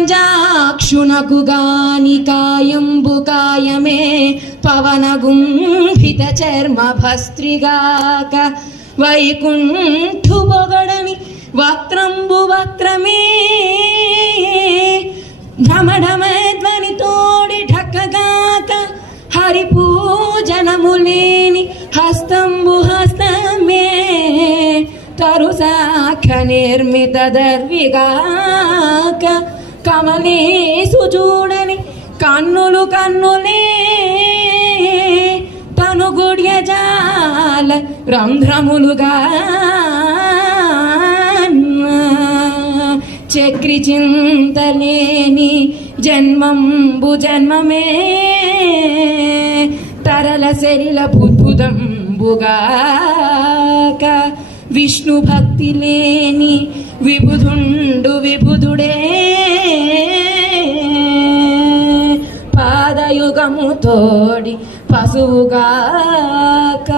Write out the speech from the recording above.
పంజాక్షునకు గాని కాయంబు కాయమే పవన గుంభిత చర్మ భస్త్రిగాక వైకుంఠు బొగడని వక్త్రంబు వక్రమే ఢమఢమే ధ్వని తోడి ఢక్కగాక హరి పూజనములేని హస్తంబు హస్తమే తరుసాఖ నిర్మిత దర్విగాక కమలేసు చూడని కన్నులు కన్నులే తను గుడ్యజాల రంధ్రములుగా చక్రి చింతలేని జన్మంబు జన్మమే తరల శరీల బుద్భుదంబుగాక విష్ణు భక్తి లేని విబుధుండు విబుధుడే పాదయుగము తోడి పశువుగాక